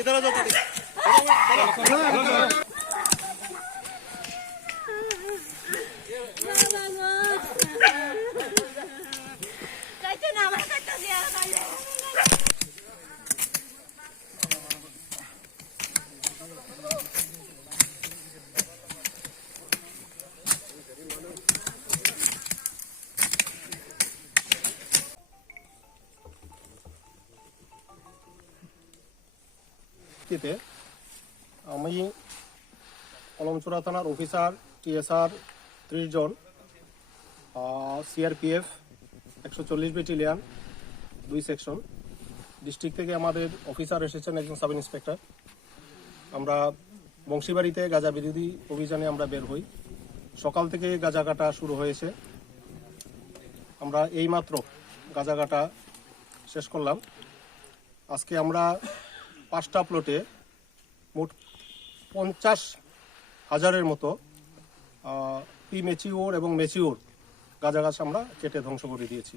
इधर आ जाओ আমি কলমচুরা থানার অফিসার টিএসআর 30 জন, সিআরপিএফ 140 ব্যাটালিয়ন 2 সেকশন ডিস্ট্রিক্ট থেকে আমাদের অফিসার এসেছেন, একজন সাব ইন্সপেক্টর। আমরা বংশীবাড়িতে গাঁজা বিরোধী অভিযানে আমরা বের হই। সকাল থেকে গাঁজা কাটা শুরু হয়েছে। আমরা এইমাত্র গাঁজা কাটা শেষ করলাম। আজকে আমরা 5টা প্লটে মোট 50,000-এর মতো প্রি ম্যাচিওর এবং ম্যাচিওর গাঁজা গাছ আমরা কেটে ধ্বংস করে দিয়েছি।